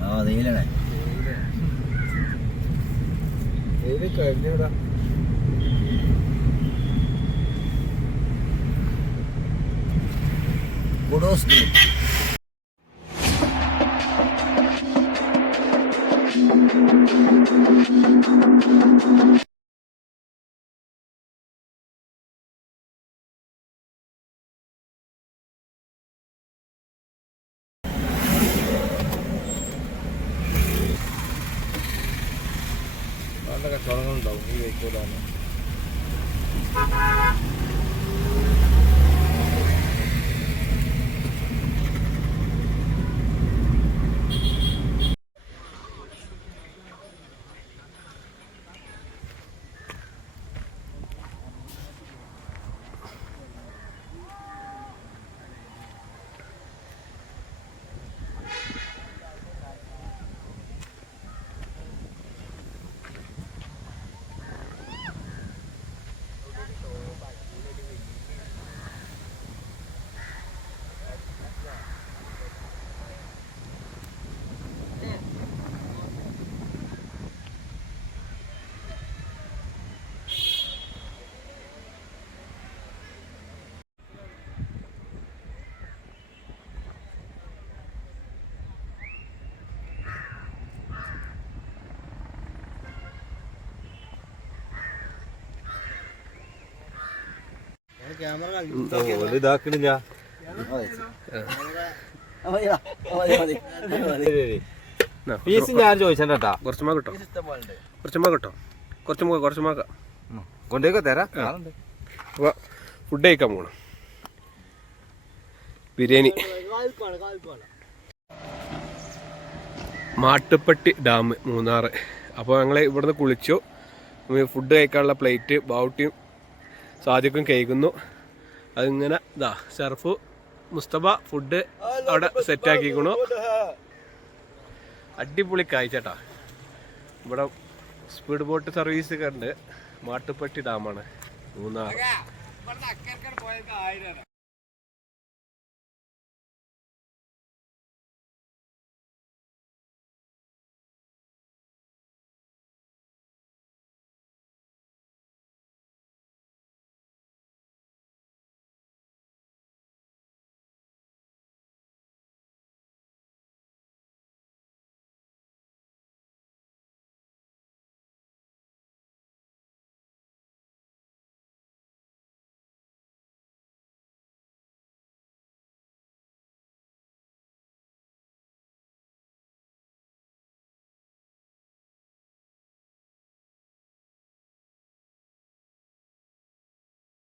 ആ വെയിലാണ് വെയിൽ കഴിഞ്ഞൂടാ കുഡോസ് നല്ല ഈ വെയിക്കൂലാണ് ഇതാക്കണില്ല പീസ് ഞാൻ. ചോദിച്ചേട്ടാ കുറച്ചുമാ കിട്ടോ കുറച്ചുമാ കിട്ടോ കുറച്ചുമാ കുറച്ചുമാക്ക കൊണ്ടേക്കോ തരാം. ഫുഡ് കഴിക്കാൻ പോണം. ബിരിയാണി. മാട്ടുപ്പെട്ടി ഡാം മൂന്നാറ്. അപ്പോൾ ഞങ്ങൾ ഇവിടുന്ന് കുളിച്ചു. ഫുഡ് കഴിക്കാനുള്ള പ്ലേറ്റ് ബൗട്ടിയും സാദിക്കും കഴിക്കുന്നു അതിങ്ങനെ ഇതാ ഷർഫു മുസ്തഫ ഫുഡ് അവിടെ സെറ്റ് സെറ്റാക്കിക്കണു അടിപൊളി കാഴ്ചട്ടാ. ഇവിടെ സ്പീഡ് ബോട്ട് സർവീസ് കണ്ട് മാട്ടുപ്പെട്ടി ഡാമാണ് മൂന്നാർ.